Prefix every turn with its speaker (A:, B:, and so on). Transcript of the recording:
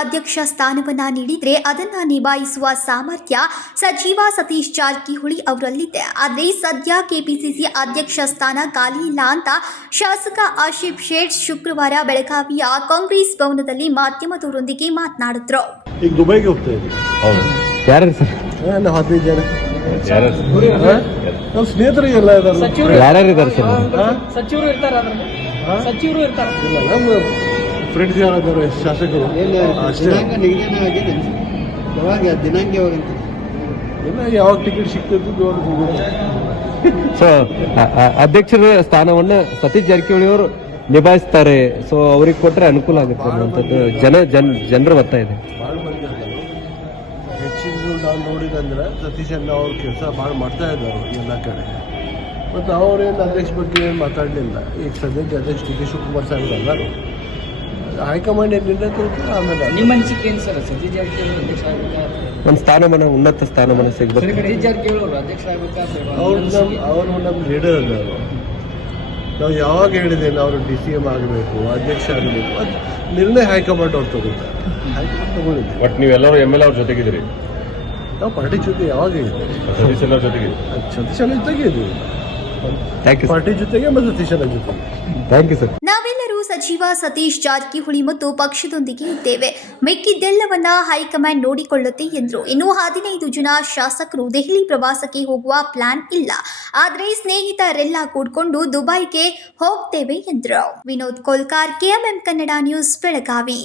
A: ಅಧ್ಯಕ್ಷ ಸ್ಥಾನವನ್ನ ನೀಡಿದ್ರೆ ಅದನ್ನ ನಿಭಾಯಿಸುವ ಸಾಮರ್ಥ್ಯ ಸಚಿವ ಸತೀಶ್ ಜಾರಕಿಹೊಳಿ ಅವರಲ್ಲಿದೆ. ಆದರೆ ಸದ್ಯ ಕೆಪಿಸಿಸಿ ಅಧ್ಯಕ್ಷ ಸ್ಥಾನ ಖಾಲಿ ಇಲ್ಲ ಅಂತ ಶಾಸಕ ಆಶಿಫ್ ಶೇಟ್ ಶುಕ್ರವಾರ ಬೆಳಗಾವಿಯ ಕಾಂಗ್ರೆಸ್ ಭವನದಲ್ಲಿ ಮಾಧ್ಯಮದವರೊಂದಿಗೆ ಮಾತನಾಡಿದ್ರು.
B: ಈಗ ದುಬೈಗೆ ಹೋಗ್ತಾ? ನಮ್ಮ ಇದಾರಲ್ಲ
C: ಸಚಿವರು
D: ಯಾರ್ಯಾರು ಇದ್ದಾರೆ ಸರ್?
C: ಸಚಿವರು ಇರ್ತಾರೆ ಅದ್ರಲ್ಲಿ? ಸಚಿವರು ಇರ್ತಾರ?
B: ಯಾರಾದ್ರು ಶಾಸಕರು? ಅಷ್ಟೇ?
E: ದಿನಾಂಕ ನಿಗದಿನ ಆಗಿದೆ. ಯಾವಾಗ? ದಿನಾಂಕ ಯಾವಾಗಂತ
B: ಇಲ್ಲ ಯಾವಾಗ ಟಿಕೆಟ್ ಸಿಗ್ತದೆ ಅವ್ರು ಹೋಗೋದು
D: ಸೊ ಅಧ್ಯಕ್ಷರ ಸ್ಥಾನವನ್ನ ಸತೀಶ್ ಜಾರಕಿಹೊಳಿ ಅವರು ನಿಭಾಯಿಸ್ತಾರೆ. ಸೊ ಅವ್ರಿಗೆ ಕೊಟ್ಟರೆ ಅನುಕೂಲ ಆಗುತ್ತೆ ಅನ್ನುವಂಥದ್ದು ಜನ ಜನ ಜನರು ಒತ್ತಾಯ ಇದೆ.
B: ಹೆಚ್ಚಿನ ನಾವು ನೋಡಿದಂದ್ರೆ ಸತೀಶ್ ಅಣ್ಣ ಅವ್ರ ಕೆಲಸ ಭಾಳ ಮಾಡ್ತಾ ಇದ್ದಾರೆ ಎಲ್ಲ ಕಡೆ. ಮತ್ತು ಅವರೇನು ಅಧ್ಯಕ್ಷ ಬಗ್ಗೆ ಏನು ಮಾತಾಡಲಿಲ್ಲ. ಈಗ ಸದ್ಯಕ್ಕೆ ಅಧ್ಯಕ್ಷ ಡಿ ಕೆ ಶಿವಕುಮಾರ್ ಹೈಕಮಾಂಡ್ ಏನು ನಿರ್ಣಯ ಆಮೇಲೆ ಅದು.
C: ನಿಮ್ಮ ಅನಿಸಿಕೆ ಏನು ಸರ್? ಸತೀಶ್ ಜಾರಕಿಹೊಳಿ ಅಧ್ಯಕ್ಷ ಆಗ್ಬೇಕಾದ್ರೆ
D: ಒಂದು ಸ್ಥಾನಮಾನ ಉನ್ನತ ಸ್ಥಾನಮಾನ ಸಿಗ್ಬೇಕು.
C: ಸತೀಶ್ ಜಾರಕಿಹೊಳಿ ಅವರು ಅಧ್ಯಕ್ಷ
B: ಅವ್ರು ನಮ್ಮ ಅವರು ನಮ್ಮ ಲೀಡರ್ ಅವರು. ನಾವು ಯಾವಾಗ ಹೇಳಿದ್ದೇನೆ ಅವರು ಡಿ ಸಿ ಎಂ ಆಗಬೇಕು ಅಧ್ಯಕ್ಷ ಆಗಬೇಕು ಅದು ನಿರ್ಣಯ ಹೈಕಮಾಂಡ್ ಅವ್ರು ತಗೊಳ್ತಾರೆ ಹೈಕಮಾಂಡ್ ತಗೊಂಡಿದ್ದೆ
F: ಬಟ್ ನೀವೆಲ್ಲರೂ ಎಂ ಎಲ್ ಅವ್ರ ಜೊತೆಗಿದ್ದೀರಿ.
B: ನಾವು ಪಾರ್ಟಿ ಜೊತೆ ಯಾವಾಗ ಇದ್ದೀವಿ?
F: ಸತೀಶ್ ಎಲ್ಲರ ಜೊತೆಗೆ
B: ಸತೀಶ್ ಜೊತೆಗೆ ಇದ್ದೀವಿ.
D: ಥ್ಯಾಂಕ್ ಯು
B: ಪಾರ್ಟಿ ಜೊತೆಗೆ ಮತ್ತು ಸತೀಶ್ ಜೊತೆಗೆ.
D: ಥ್ಯಾಂಕ್ ಯು ಸರ್
A: ನಾವೆಲ್ಲರೂ ಸಚಿವ ಸತೀಶ್ ಜಾರಕಿಹೊಳಿ ಮತ್ತು ಪಕ್ಷದೊಂದಿಗೆ ಇದ್ದೇವೆ. ಮಿಕ್ಕಿದ್ದೆಲ್ಲವನ್ನ ಹೈಕಮಾಂಡ್ ನೋಡಿಕೊಳ್ಳುತ್ತೆ ಎಂದರು. ಇನ್ನು ಹದಿನೈದು ಜನ ಶಾಸಕರು ದೆಹಲಿ ಪ್ರವಾಸಕ್ಕೆ ಹೋಗುವ ಪ್ಲಾನ್ ಇಲ್ಲ. ಆದರೆ ಸ್ನೇಹಿತರೆಲ್ಲ ಕೂಡ್ಕೊಂಡು ದುಬೈಗೆ ಹೋಗ್ತೇವೆ ಎಂದರು. Vinod Kolkar KMM Kannada news Belagavi.